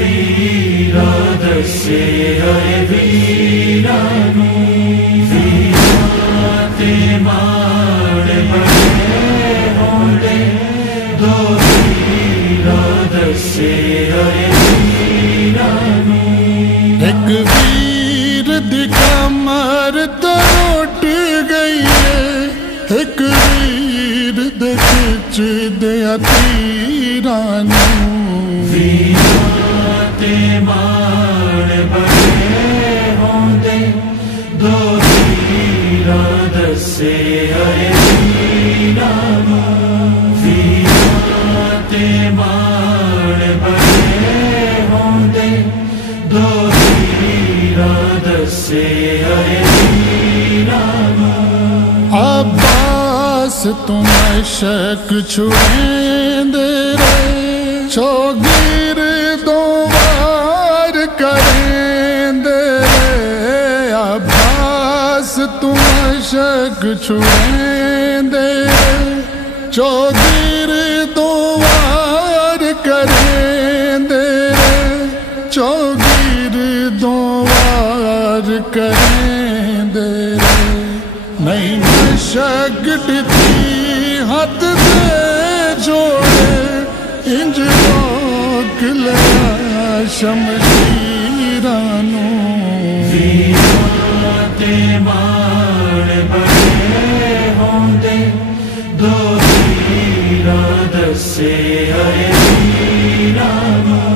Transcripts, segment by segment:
ਵੀਰਾ ਦੱਸੇ ਆਏ ਵੀਰਾਂ ਨੂੰ, ਵੀਰਾਂ ਤੇ ਮਾੜੇ ਬੜੇ ਹੋਂਦੇ, ਦੋ ਵੀਰਾ ਦੱਸੇ ਆਏ ਵੀਰਾਂ ਨੂੰ। ایک ویر دی کمر ٹوٹ گئی ہے، ایک ویر دے کھچ دیا تیراں نوں، ਵੀਰਾਂ ਤੇ ਮਾੜੇ ਬੜੇ ਹੋਂਦੇ, ਦੋ ਵੀਰਾਂ ਦੱਸੇ ਆਏ ਵੀਰਾਂ ਨੂੰ, ਵੀਰਾਂ ਤੇ ਮਾੜੇ ਬੜੇ ਹੋਂਦੇ, ਦੋ ਵੀਰਾਂ ਦੱਸੇ ਆਏ ਵੀਰਾਂ ਨੂੰ। عباس تم مشک چھڑیندے رہے، چوگردوں وار کریندے رہے، عباس تم مشک چھڑیندے رہے، چوگردوں وار کریندے رہے، چوگردوں وار کریندے رہے، نہیں مشک ڈٹھی ہاتھ دے جوڑے، انج روک لیا شمشیراں نوں، ਵੀਰਾਂ ਤੇ ਮਾੜੇ ਬੜੇ ਹੋਂਦੇ, ਦੋ ਵੀਰਾਂ ਦੱਸੇ ਆਏ ਵੀਰਾਂ ਨੂੰ,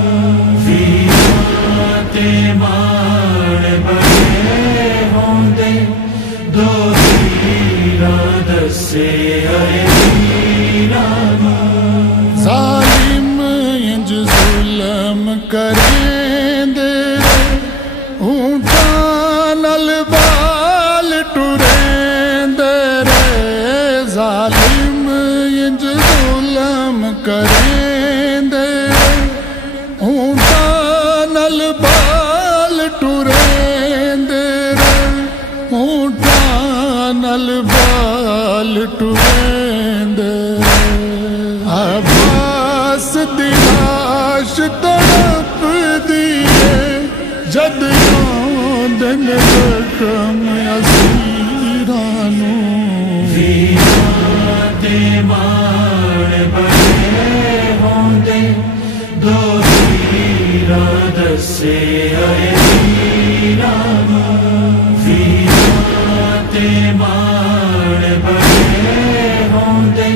ਵੀਰਾਂ ਤੇ ਮਾੜੇ ਬੜੇ ਹੋਂਦੇ, ਦੋ ਵੀਰਾਂ ਦੱਸੇ ਆਏ ਵੀਰਾਂ ਨੂੰ। ظالم انج ظلم کریندے رہے، اونٹاں نال بال ٹریندے رہے، ظالم انج ظلم کریندے رہے، اونٹاں نال بال ٹریندے رہے، اونٹاں نال بال ٹریندے رہے، عباس دی لاش تڑپ دیے، جد یادن زخم اسیراں نوں، ਵੀਰਾਂ ਤੇ ਮਾੜੇ ਬੜੇ ਹੋਂਦੇ, ਦੋ ਵੀਰਾਂ ਦੱਸੇ ਆਏ ਵੀਰਾਂ ਨੂੰ, ਵੀਰਾਂ ਤੇ ਮਾੜੇ ਬੜੇ ਹੋਂਦੇ,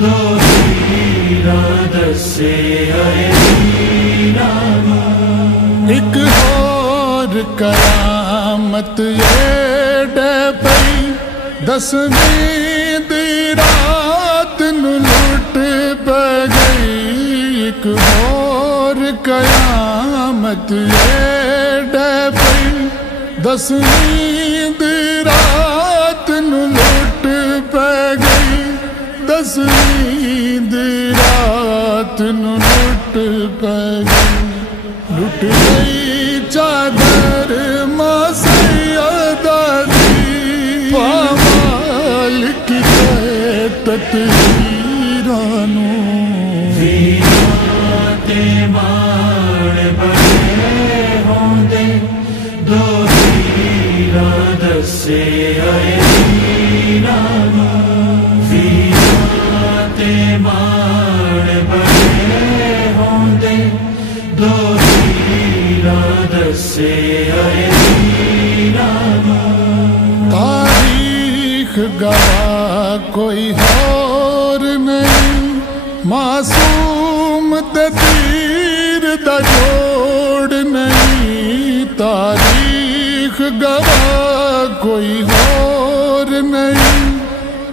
ਦੋ ਵੀਰਾਂ ਦੱਸੇ ਆਏ ਵੀਰਾਂ ਨੂੰ। ایک اور قیامت یہ ڈے پئی، دسویں دی رات نو لٹ پہ گئی، ایک اور قیامت یہ ڈے پئی، دسویں دی رات نو لٹ پہ گئی، دسویں دی رات نو لٹ پہ گئی، لٹ گئی چادر ماں سیدہ دی، پامال کی تطہیراں نوں، ਵੀਰਾਂ ਤੇ ਮਾੜੇ ਬੜੇ ਹੋਂਦੇ, ਦੋ ਵੀਰਾਂ ਦੱਸੇ ਆਏ ਵੀਰਾਂ ਨੂੰ, ਵੀਰਾਂ ਤੇ ਮਾੜੇ ਬੜੇ ਹੋਂਦੇ, ਦੋ ਵੀਰਾਂ ਦੱਸੇ ਆਏ ਵੀਰਾਂ ਨੂੰ। تاریخ گواہ کوئی اور نہیں، معصوم تے تیر دا جوڑ نہیں، تاریخ گواہ کوئی اور نہیں،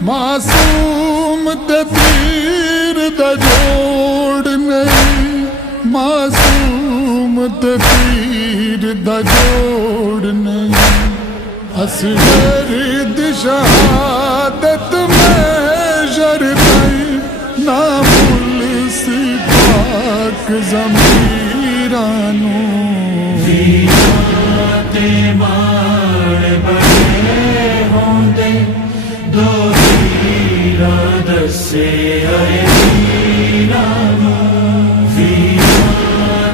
معصوم تے تیر دا جوڑ نہیں، معصوم تے تیر دا جوڑ نہیں، اصغر دی شہادت میں شرطیں نہ بھول سی پاک ضمیراں نوں، ਵੀਰਾਂ ਤੇ ਮਾੜੇ ਬੜੇ ਹੋਂਦੇ, ਦੋ ਵੀਰਾਂ ਦੱਸੇ ਆਏ ਵੀਰਾਂ ਨੂੰ, ਵੀਰਾਂ